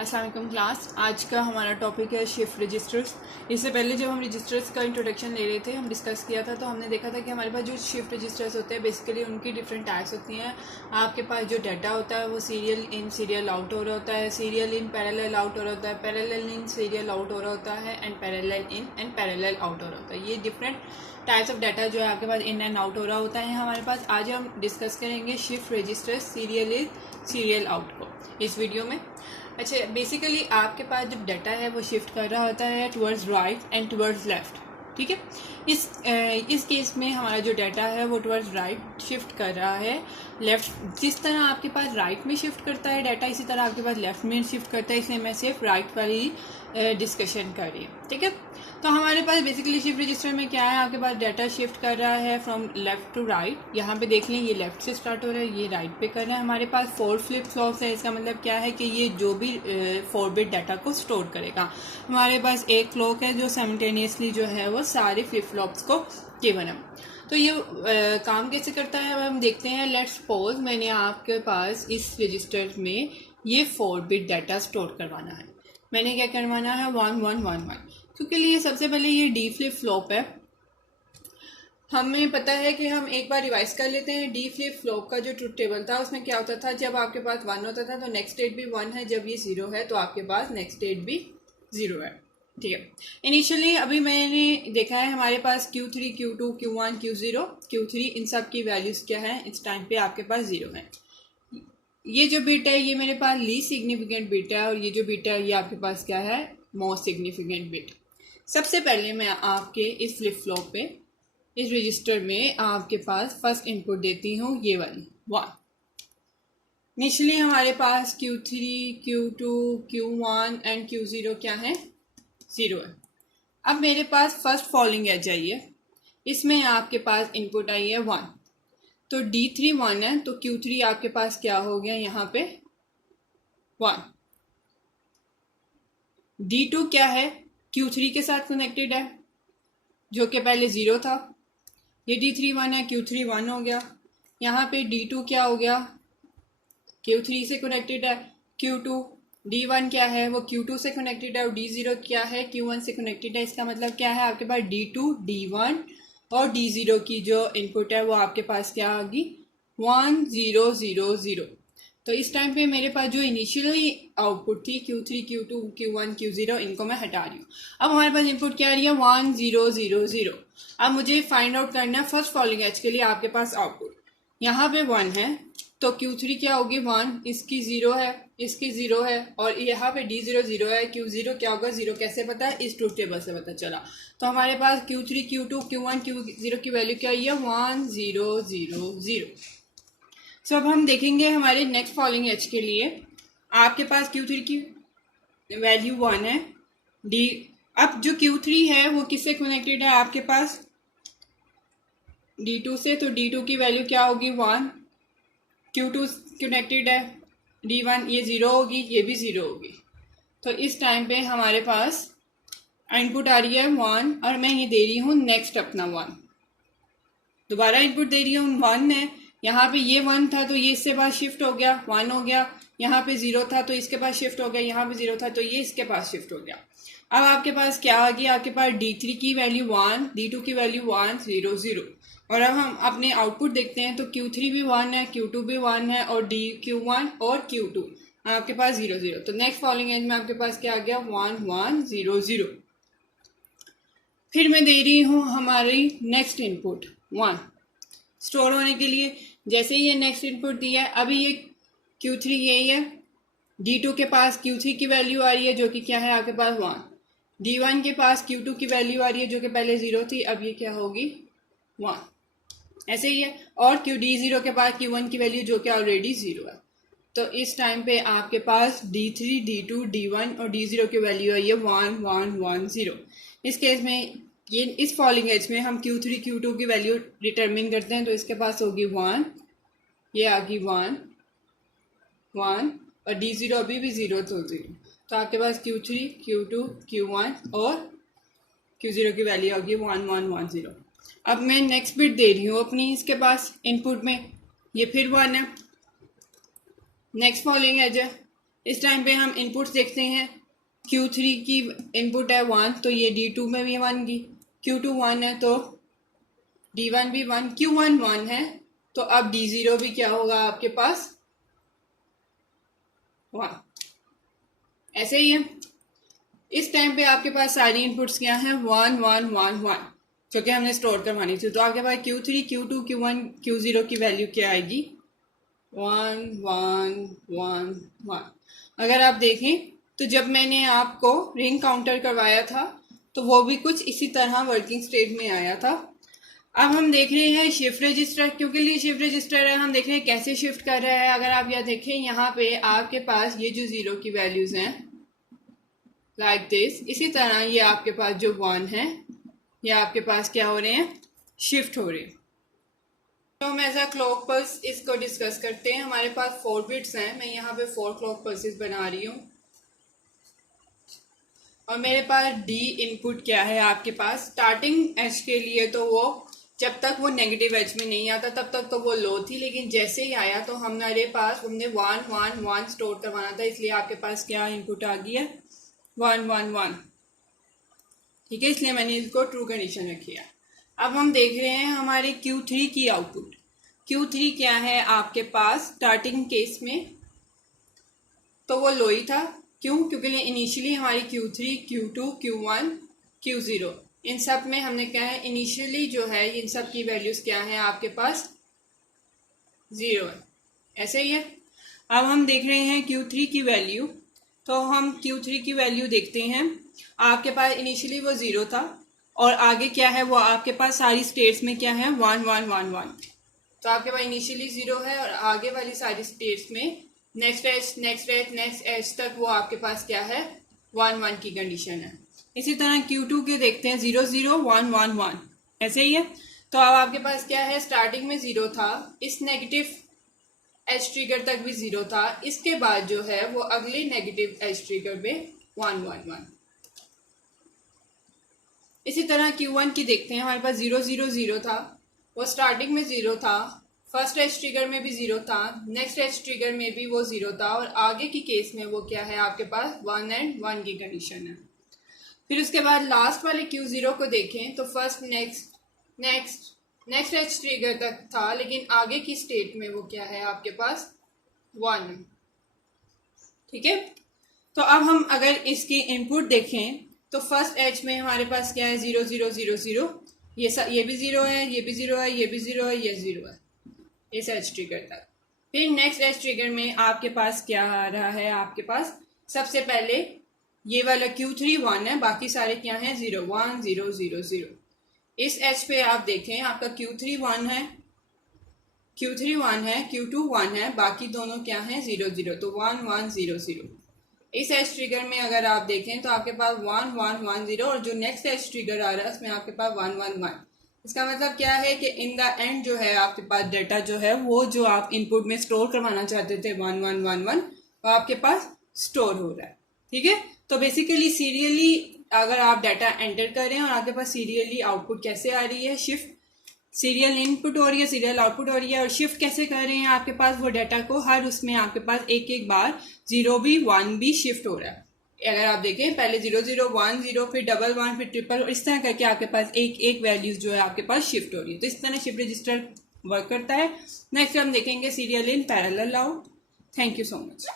अस्सलाम वालेकुम क्लास। आज का हमारा टॉपिक है शिफ्ट रजिस्टर्स। इससे पहले जब हम रजिस्टर्स का इंट्रोडक्शन ले रहे थे, हम डिस्कस किया था, तो हमने देखा था कि हमारे पास जो शिफ्ट रजिस्टर्स होते हैं बेसिकली उनकी डिफरेंट टाइप्स होती हैं। आपके पास जो डाटा होता है वो सीरियल इन सीरियल आउट हो रहा होता है, सीरियल इन पैरेलल आउट हो रहा होता है, पैरेलल इन सीरियल आउट हो रहा होता है and parallel in and parallel out हो रहा होता है। ये डिफरेंट टाइप्स ऑफ डाटा जो है आपके पास इन एंड आउट हो रहा होता है हमारे पास। आज हम डिस्कस करेंगे shift registers serial in serial out को इस वीडियो में। अच्छा, बेसिकली आपके पास जब डाटा है वो शिफ्ट कर रहा होता है towards right and towards left, ठीक है। इस केस में हमारा जो डाटा है वो टुवर्ड्स राइट शिफ्ट कर रहा है। लेफ्ट जिस तरह आपके पास राइट में शिफ्ट करता है डाटा, इसी तरह आपके पास लेफ्ट में शिफ्ट करता है। इसलिए मैं सिर्फ राइट वाली डिस्कशन कर रही हूँ, ठीक है। तो हमारे पास बेसिकली शिफ्ट रजिस्टर में क्या है, आपके पास डाटा शिफ्ट कर रहा है फ्रॉम लेफ्ट टू राइट। यहाँ पे देख लें, ये लेफ्ट से स्टार्ट हो रहा है, ये राइट पे कर रहा है। हमारे पास 4 फ्लिप फ्लॉप्स है। इसका मतलब क्या है कि ये जो भी 4 बिट डाटा को स्टोर करेगा। हमारे पास एक क्लॉक है जो साइमल्टेनियसली जो है वो सारे फ्लिप फ्लॉप्स को गिवन है। तो ये काम कैसे करता है अब हम देखते हैं। लेट्स सपोज मैंने आपके पास इस रजिस्टर में ये 4 बिट डाटा स्टोर करवाना है। मैंने क्या करवाना है, 1111, क्योंकि लिए सबसे पहले ये डी फ्लिप फ्लॉप है। हमें पता है कि हम एक बार रिवाइज कर लेते हैं। डी फ्लिप फ्लॉप का जो ट्रुथ टेबल था उसमें क्या होता था, जब आपके पास 1 होता था तो नेक्स्ट स्टेट भी 1 है, जब ये 0 है तो आपके पास नेक्स्ट स्टेट भी 0 है, ठीक है। इनिशियली अभी मैंने देखा है हमारे पास Q3, Q2, Q1, Q0, Q3 इन सब की वैल्यूज क्या है, इस टाइम पे आपके पास 0 है। ये जो बिट है ये मेरे पास लीस्ट सिग्निफिकेंट बिट है, और ये जो बिट है ये आपके पास क्या है, मोस्ट सिग्निफिकेंट बिट। सबसे पहले मैं आपके इस फ्लिप फ्लॉप पे इस रजिस्टर में आपके पास फर्स्ट इनपुट देती हूँ, ये वाली 1। इनिशियली हमारे पास Q3, Q2, Q1 and Q0 क्या है, 0 है। अब मेरे पास फर्स्ट फॉलोइंग एज आई है, इसमें आपके पास इनपुट आई है 1, तो D3 1 है, तो Q3 आपके पास क्या हो गया यहाँ पे 1। D2 क्या है, Q3 के साथ कनेक्टेड है जो कि पहले 0 था। ये D3 1 है, Q3 1 हो गया। यहाँ पे D2 क्या हो गया, Q3 से कनेक्टेड है Q2। D1 क्या है, वो Q2 से कनेक्टेड है, और D0 क्या है, Q1 से कनेक्टेड है। इसका मतलब क्या है, आपके पास D2, D1 और D0 की जो इनपुट है वो आपके पास क्या होगी, 1 0 0 0। तो इस टाइम पे मेरे पास जो इनिशियली आउटपुट थी Q3, Q2, Q1, Q0, इनको मैं हटा रही हूँ। अब हमारे पास इनपुट क्या आ रही है, 1 0 0 0। अब मुझे फाइंड आउट करना है फर्स्ट फॉलोइंग एज के लिए आपके पास आउटपुट। यहाँ पे 1 है तो Q3 क्या होगी 1, इसकी 0 है, इसकी 0 है, और यहाँ पे D0 0 है। Q0 क्या होगा, 0 कैसे पता है, इस ट्रूथ टेबल से पता चला। तो हमारे पास Q3, Q2, Q1, Q0 की वैल्यू क्या आई है, 1 0 0 0। सो अब हम देखेंगे हमारे नेक्स्ट फॉलोइंग एज के लिए आपके पास Q3 की वैल्यू 1 है। अब जो Q3 है वो किससे कनेक्टेड है आपके पास, D2 से, तो D2 की वैल्यू क्या होगी 1। Q2 कनेक्टेड है D1, ये 0 होगी, ये भी 0 होगी। तो इस टाइम पे हमारे पास इनपुट आ रही है 1, और मैं ये दे रही हूँ नेक्स्ट अपना 1। दोबारा इनपुट दे रही हूँ 1 है। यहाँ पे ये 1 था तो ये इसके पास शिफ्ट हो गया, 1 हो गया। यहाँ पे 0 था तो इसके पास शिफ्ट हो गया, यहाँ पे 0 था तो ये इसके पास शिफ्ट हो गया। अब आपके पास क्या आ गया, आपके पास D3 की वैल्यू 1, D2 की वैल्यू 1 0 0। और अब हम अपने आउटपुट देखते हैं तो Q3 भी 1 है, Q2 भी 1 है, और Q1 और Q2 आपके पास 0 0। तो नेक्स्ट फॉलोइंग एज में आपके पास क्या आ गया, 1 1 0 0। फिर मैं दे रही हूँ हमारी नेक्स्ट इनपुट 1 स्टोर होने के लिए। जैसे ही ये नेक्स्ट इनपुट दिया है, अभी ये Q3 यही है, D2 के पास Q3 की वैल्यू आ रही है जो कि क्या है आपके पास 1। D1 के पास Q2 की वैल्यू आ रही है जो कि पहले 0 थी, अब ये क्या होगी 1, ऐसे ही है। और D0 के पास Q1 की वैल्यू जो कि ऑलरेडी 0 है। तो इस टाइम पे आपके पास D3, D2, D1 और D0 की वैल्यू आई है 1 1 1 0। इस केस में ये इस फॉलोइंग एज में हम Q3, Q2 की वैल्यू डिटरमिन करते हैं, तो इसके पास होगी 1, ये आ गई 1 1, और D0 अभी भी 0 तो 0। तो आपके पास Q3, Q2, Q1 और Q0 की वैल्यू होगी 1 1 1 0। अब मैं नेक्स्ट बिट दे रही हूँ अपनी इसके पास इनपुट में, ये फिर 1 है। नेक्स्ट फॉलोइंग एज है, इस टाइम पे हम इनपुट्स देखते हैं। Q3 की इनपुट है 1, तो ये D2 में भी 1 की, Q2 1 है तो D1 भी 1, Q1 1 है तो अब D0 भी क्या होगा आपके पास 1। ऐसे ही है। इस टाइम पे आपके पास सारी इनपुट्स क्या हैं 1 1 1 1 जो कि हमने स्टोर करवानी थी। तो आपके पास Q3 Q2 Q1 Q0 की वैल्यू क्या आएगी 1 1 1 1। अगर आप देखें तो जब मैंने आपको रिंग काउंटर करवाया था तो वो भी कुछ इसी तरह वर्किंग स्टेट में आया था। अब हम देख रहे हैं शिफ्ट रजिस्टर, क्योंकि लिए शिफ्ट रजिस्टर है, हम देख रहे हैं कैसे शिफ्ट कर रहा है। अगर आप यह देखें यहाँ पे आपके पास ये जो 0 की वैल्यूज हैं लाइक दिस, इसी तरह ये आपके पास जो 1 है ये आपके पास क्या हो रहे हैं शिफ्ट हो रहे हैं। तो हम एज अ क्लॉक पल्स इसको डिस्कस करते हैं। हमारे पास 4 बिट्स हैं, मैं यहाँ पे 4 क्लॉक पल्सेस बना रही हूँ और मेरे पास D इनपुट क्या है आपके पास स्टार्टिंग एज के लिए, तो वो जब तक वो नेगेटिव एज में नहीं आता तब तक तो वो लो थी, लेकिन जैसे ही आया तो हमारे पास हमने 1 1 1 स्टोर करवाना था, इसलिए आपके पास क्या इनपुट आ गया 1 1 1। ठीक है, इसलिए मैंने इसको ट्रू कंडीशन रखी है। अब हम देख रहे हैं हमारे Q3 की आउटपुट। Q3 क्या है आपके पास स्टार्टिंग केस में, तो वो लो ही था। क्यों? क्योंकि इनिशियली हमारी Q3 Q2 Q1 Q0 इन सब में हमने क्या है इनिशियली जो है इन सब की वैल्यूज क्या है आपके पास 0 है। ऐसे ही है। अब हम देख रहे हैं Q3 की वैल्यू, तो हम Q3 की वैल्यू देखते हैं। आपके पास इनिशियली वो 0 था और आगे क्या है वो आपके पास सारी स्टेट्स में क्या है 1 1 1 1। तो आपके पास इनिशियली 0 है और आगे वाली सारी स्टेट्स में नेक्स्ट एज तक वो आपके पास क्या है 1 1 की कंडीशन है। इसी तरह Q2 के देखते हैं 0 0 1 1 1। ऐसे ही है। तो अब आपके पास क्या है स्टार्टिंग में 0 था, इस नेगेटिव एज ट्रिगर तक भी 0 था, इसके बाद जो है वो अगले नेगेटिव एज ट्रिगर पे 1 1 1। इसी तरह Q1 की देखते हैं। हमारे पास 0 0 0 था, वो स्टार्टिंग में 0 था, फर्स्ट एज ट्रिगर में भी 0 था, नेक्स्ट एज ट्रिगर में भी वो 0 था और आगे की केस में वो क्या है आपके पास 1 एंड 1 की कंडीशन है। फिर उसके बाद लास्ट वाले Q0 को देखें तो फर्स्ट नेक्स्ट एज ट्रिगर तक था, लेकिन आगे की स्टेट में वो क्या है आपके पास 1। ठीक है। तो अब हम अगर इसकी इनपुट देखें तो फर्स्ट एज में हमारे पास क्या है 0 0 0 0, ये भी 0 है, ये भी 0 है, ये भी 0 है, ये 0 है इस एज ट्रिगर तक। फिर नेक्स्ट एज ट्रिगर में आपके पास क्या आ रहा है आपके पास सबसे पहले ये वाला Q3 1 है, बाकी सारे क्या हैं 0 1 0 0 0। इस एज पे आप देखें आपका Q3 1 है, Q2 1 है, बाकी दोनों क्या हैं 0 0, तो 1 1 0 0। इस एज ट्रिगर में अगर आप देखें तो आपके पास 1 1 1 0 और जो नेक्स्ट एज ट्रिगर आ रहा है उसमें आपके पास 1 1 1। इसका मतलब क्या है कि इन द एंड जो है आपके पास डाटा जो है वो जो आप इनपुट में स्टोर करवाना चाहते थे 1 1 1 1 वो आपके पास स्टोर हो रहा है। ठीक है। तो बेसिकली सीरियली अगर आप डाटा एंटर कर रहे हैं और आपके पास सीरियली आउटपुट कैसे आ रही है शिफ्ट, सीरियल इनपुट हो रही है, सीरियल आउटपुट हो रही है, और शिफ्ट कैसे कर रहे हैं आपके पास वो डाटा को हर उसमें आपके पास एक एक बार 0 भी 1 भी शिफ्ट हो रहा है। अगर आप देखें पहले 0 0 1 0 फिर 1 1 फिर 1 इस तरह करके आपके पास एक एक वैल्यूज जो है आपके पास शिफ्ट हो रही है। तो इस तरह शिफ्ट रजिस्टर वर्क करता है। नेक्स्ट हम देखेंगे serial in parallel out. Thank you so much.